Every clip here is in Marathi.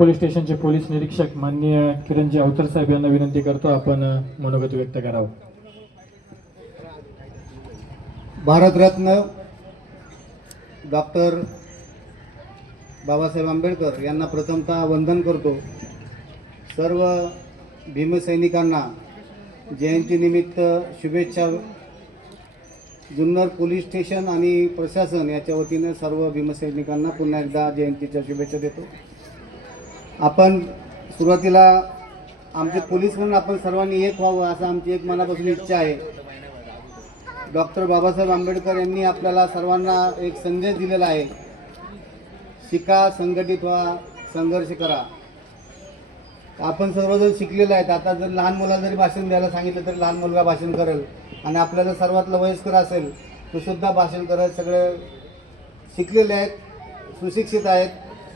पोलीस स्टेशनचे पोलीस निरीक्षक माननीय किरणजी अवतर साहेब यांना विनंती करतो आपण मनोगत व्यक्त करावं. भारतरत्न डॉक्टर बाबासाहेब आंबेडकर यांना प्रथमतः वंदन करतो. सर्व भीमसैनिकांना जयंतीनिमित्त शुभेच्छा. जुन्नर पोलीस स्टेशन आणि प्रशासन याच्या वतीने सर्व भीमसैनिकांना पुन्हा एकदा जयंतीच्या शुभेच्छा देतो. आपण सुरुवातीला आमचे पोलीस म्हणून आपण सर्वांनी एक व्हावं असं आमची एक मनापासून इच्छा आहे. डॉक्टर बाबासाहेब आंबेडकर यांनी आपल्याला सर्वांना एक संदेश दिलेला आहे. शिका, संघटित व्हा, संघर्ष करा. आपण सर्वजण शिकलेले आहेत. आता जर लहान मुलाला जरी भाषण द्यायला सांगितलं तरी लहान मुलगा भाषण करेल आणि आपल्याला सर्वातलं वयस्कर असेल तो सुद्धा भाषण करेल. सगळे शिकलेले आहेत, सुशिक्षित आहेत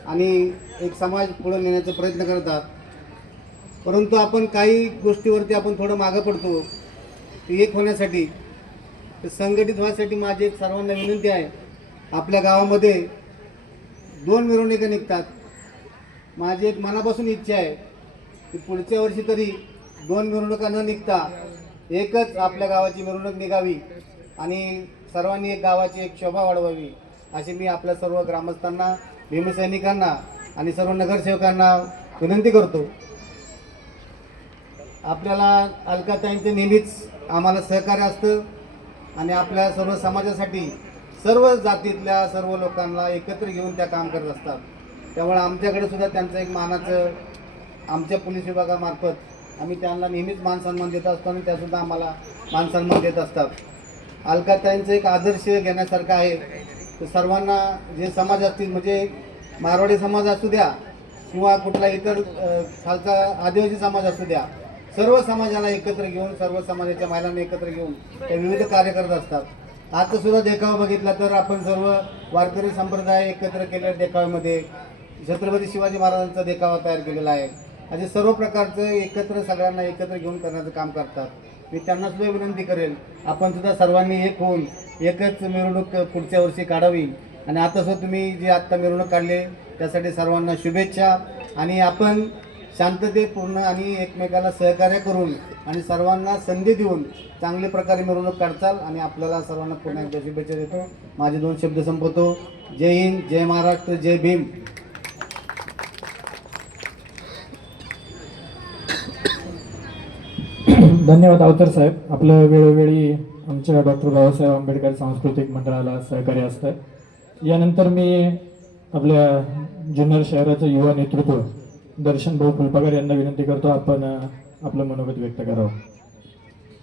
आणि एक समाज पुढे नेण्याचा प्रयत्न करतात. परंतु आपण काही गोष्टीवरती आपण थोडं मागं पडतो. एक होण्यासाठी, संघटित व्हायसाठी माझी एक सर्वांना विनंती आहे. आपल्या गावामध्ये 2 मिरवणुका निघतात. माझी एक मनापासून इच्छा आहे की पुढच्या वर्षी तरी 2 मिरवणुका न निघता एकच आपल्या गावाची मिरवणूक निघावी आणि सर्वांनी एक गावाची एक शोभा वाढवावी अशी मी आपल्या सर्व ग्रामस्थांना, भीमसैनिकांना आणि सर्व नगरसेवकांना विनंती करतो. आपल्याला अलकाताईंचे नेहमीच आम्हाला सहकार्य असतं आणि आपल्या सर्व समाजासाठी सर्व जातीतल्या सर्व लोकांना एकत्र घेऊन त्या काम करत असतात. त्यामुळे आमच्याकडे सुद्धा त्यांचं एक मानाचं, आमच्या पोलीस विभागामार्फत आम्ही त्यांना नेहमीच मान सन्मान देत असतो आणि त्यासुद्धा आम्हाला मान सन्मान देत असतात. अलकाताईंचं एक आदर्श घेण्यासारखं आहे. तर सर्वांना जे समाज असतील, म्हणजे मारवाडी समाज असू द्या किंवा कुठला इतर खालचा आदिवासी समाज असू द्या, सर्व समाजाला एकत्र घेऊन, सर्व समाजाच्या महिलांना एकत्र घेऊन ते विविध कार्य करत असतात. आता सुद्धा देखावा बघितला तर आपण सर्व वारकरी संप्रदाय एकत्र केलेल्या देखाव्यामध्ये छत्रपती शिवाजी महाराजांचा देखावा तयार केलेला आहे. असे सर्व प्रकारचं एकत्र सगळ्यांना एकत्र घेऊन करण्याचं काम करतात. मी त्यांना सुद्धा विनंती करेल, आपण सुद्धा सर्वांनी एक होऊन एकच मिरवणूक पुढच्या वर्षी काढावी. आणि आता सुद्धा तुम्ही जी आत्ता मिरवणूक काढली त्यासाठी सर्वांना शुभेच्छा. आणि आपण शांततेपूर्ण आणि एकमेकाला सहकार्य करून आणि सर्वांना संधी देऊन चांगल्या प्रकारे मिरवणूक काढचाल आणि आपल्याला सर्वांना पुन्हा एकदा शुभेच्छा देतो. माझे 2 शब्द संपवतो. जय हिंद, जय महाराष्ट्र, जय भीम. धन्यवाद अवतर साहेब. आपलं वेळोवेळी आमच्या डॉक्टर बाबासाहेब आंबेडकर सांस्कृतिक मंडळाला सहकार्य असतं. यानंतर मी आपल्या जुन्नर शहराचं युवा नेतृत्व दर्शन भाऊ फुलपाकर यांना विनंती करतो आपण आपलं मनोगत व्यक्त करावं.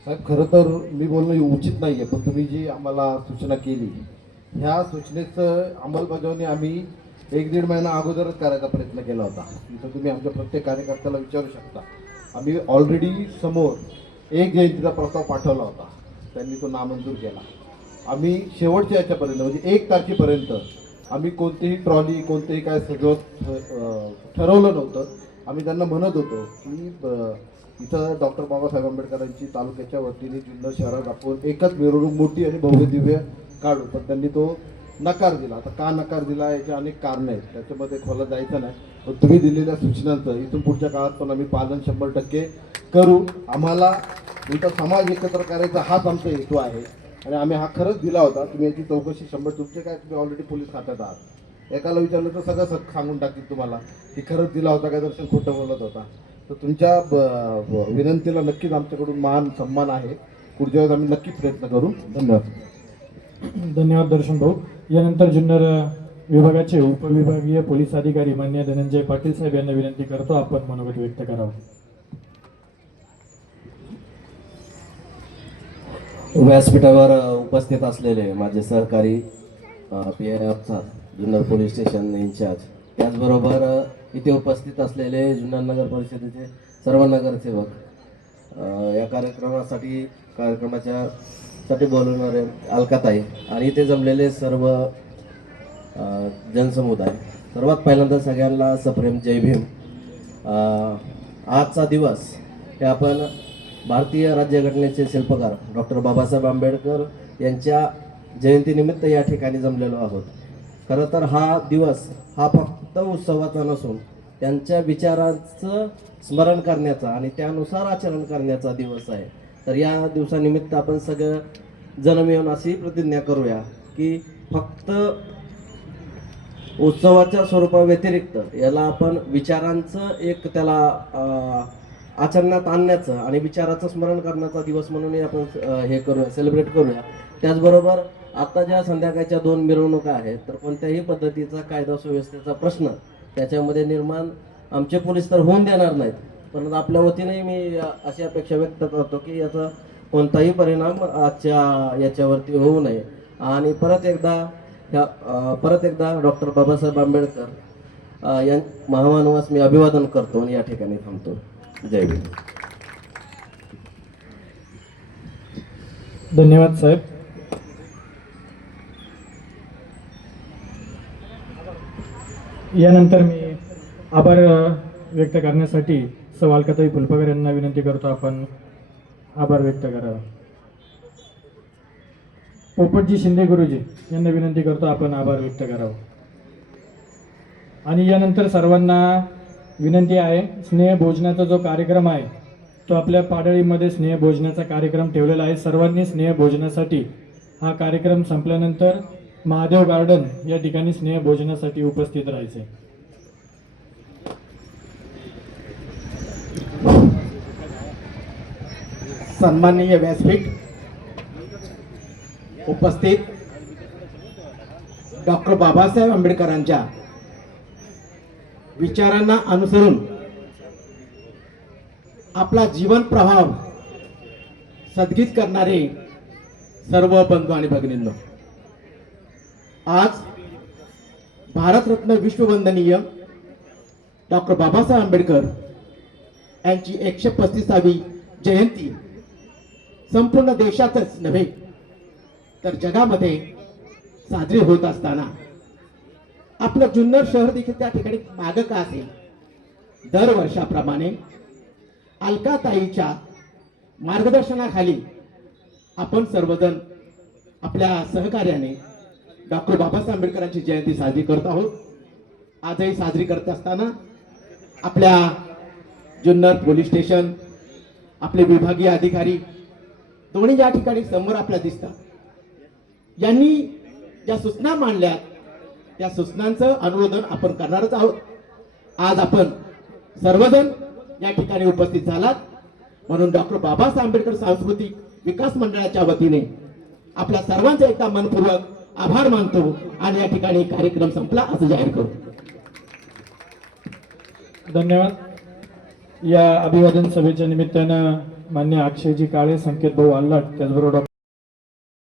साहेब, खरं तर मी बोलणं उचित नाही आहे, पण तुम्ही जी आम्हाला सूचना केली ह्या सूचनेचं अंमलबजावणी आम्ही 1-1.5 महिना अगोदरच करायचा प्रयत्न केला होता. तिथं तुम्ही आमच्या प्रत्येक कार्यकर्त्याला विचारू शकता. आम्ही ऑलरेडी समोर एक जयंतीचा प्रस्ताव पाठवला होता, त्यांनी तो नामंजूर केला. आम्ही शेवटच्या याच्यापर्यंत म्हणजे 1 तारखेपर्यंत आम्ही कोणतीही ट्रॉली, कोणतेही काय सगळं ठरवलं नव्हतं. आम्ही त्यांना म्हणत होतो की इथं डॉक्टर बाबासाहेब आंबेडकरांची तालुक्याच्या वतीने जुन्नर शहरात आपण एकच मिरवणूक मोठी आणि भव्य दिव्य काढू, पण त्यांनी तो नकार दिला. आता का नकार दिला याचे अनेक कारणं आहेत, त्याच्यामध्ये खोलात जायचं नाही. पण तुम्ही दिलेल्या सूचनांचं इथून पुढच्या काळात पण आम्ही पालन 100% करू. आम्हाला इथं समाज एकत्र करायचा हाच आमचा हेतू आहे आणि आम्ही हा खरंच दिला होता. तुम्ही याची चौकशी 100, तुमचे काय, तुम्ही ऑलरेडी पोलीस खात्यात आहात, एकाला विचारलं तर सगळं सांगून टाकतील तुम्हाला की खरंच दिला होता काय, दर्शन खोटं बोलत होता. तर तुमच्या विनंतीला नक्कीच आमच्याकडून मान सन्मान आहे. पुढच्या वेळेस आम्ही नक्कीच प्रयत्न करू. धन्यवाद. धन्यवाद दर्शन भाऊ. यानंतर जुन्नर विभागाचे उपविभागीय पोलीस अधिकारी माननीय धनंजय पाटील साहेब यांना विनंती करतो आपण मनोगत व्यक्त करावं. व्यासपीठावर उपस्थित असलेले माझे सहकारी PI Junnar police station incharge, त्याचबरोबर इथे उपस्थित असलेले जुन्नर नगर परिषदेचे सर्व नगरसेवक, या कार्यक्रमासाठी बोलवणारे अलकाताई आणि इथे जमलेले सर्व जनसमुदाय, सर्वात पहिल्यांदा सगळ्यांना सप्रेम जय भीम. आजचा दिवस हे आपण भारतीय राज्यघटनेचे शिल्पकार डॉक्टर बाबासाहेब आंबेडकर यांच्या जयंतीनिमित्त या ठिकाणी जमलेलो आहोत. खरं तर हा दिवस हा फक्त उत्सवाचा नसून त्यांच्या विचारांचं स्मरण करण्याचा आणि त्यानुसार आचरण करण्याचा दिवस आहे. तर या दिवसानिमित्त आपण सगळं जण मिळून अशी प्रतिज्ञा करूया की फक्त उत्सवाच्या स्वरूपाव्यतिरिक्त याला आपण विचारांचं एक त्याला आचरणात आणण्याचं आणि विचाराचं स्मरण करण्याचा दिवस म्हणूनही आपण हे करूया, सेलिब्रेट करूया. त्याचबरोबर आता ज्या संध्याकाळच्या 2 मिरवणुका आहेत, तर कोणत्याही पद्धतीचा कायदा सुव्यवस्थेचा प्रश्न त्याच्यामध्ये निर्माण आमचे पोलीस तर होऊन देणार नाहीत, पण आपल्या वतीनेही मी अशी अपेक्षा व्यक्त करतो की याचा कोणताही परिणाम आजच्या याच्यावरती होऊ नये. आणि परत एकदा डॉक्टर बाबासाहेब आंबेडकर या महामानवास मी अभिवादन करतो आणि या ठिकाणी थांबतो. जय भीम. धन्यवाद साहेब. यानंतर मी आभार व्यक्त करण्यासाठी अलकाताई फुलपकर यांना विनंती करतो आपण आभार व्यक्त करावा. पोपटजी शिंदे गुरुजी यांना विनंती करतो आपण आभार व्यक्त करावा. आणि यानंतर सर्वांना विनंती आहे, स्नेह भोजनाचा जो कार्यक्रम आहे तो आपल्या पाडळीमध्ये स्नेह भोजनाचा कार्यक्रम ठेवलेला आहे. सर्वांनी स्नेह भोजनासाठी हा कार्यक्रम संपल्यानंतर महादेव गार्डन या ठिकाणी स्नेह भोजनासाठी उपस्थित राहायचे. सन्माननीय व्यासपीठ उपस्थित डॉक्टर बाबासाहेब आंबेडकरांच्या विचारांना अनुसरून आपला जीवन प्रवाह सद्गीत करणारे सर्व बंधू आणि भगिनींनो, आज भारतरत्न विश्ववंदनीय डॉक्टर बाबासाहेब आंबेडकर यांची 135वी जयंती संपूर्ण देशातच नव्हे तर जगामध्ये साजरी होत असताना आपलं जुन्नर शहर देखील त्या ठिकाणी मागं का असेल, दरवर्षाप्रमाणे अलकाताईच्या मार्गदर्शनाखाली आपण सर्वजण आपल्या सहकार्याने डॉक्टर बाबासाहेब आंबेडकरांची जयंती साजरी करत आहोत. आजही साजरी करत असताना आपल्या जुन्नर पोलीस स्टेशन, आपले विभागीय अधिकारी दोन्ही या ठिकाणी समोर आपल्याला दिसतात. यांनी ज्या सूचना मांडल्या त्या सूचनांचं अनुमोदन आपण करणारच आहोत. आज आपण सर्वजण या ठिकाणी उपस्थित झालात म्हणून डॉक्टर बाबासाहेब आंबेडकर सांस्कृतिक विकास मंडळाच्या वतीने आपल्या सर्वांचे एकदा मनपूर्वक आभार मानतो आणि या ठिकाणी कार्यक्रम संपला असं जाहीर करतो. धन्यवाद. या अभिवादन सभेच्या निमित्तानं मान्य अक्षयजी काळे, संकेत भाऊ आल्लाट, त्याचबरोबर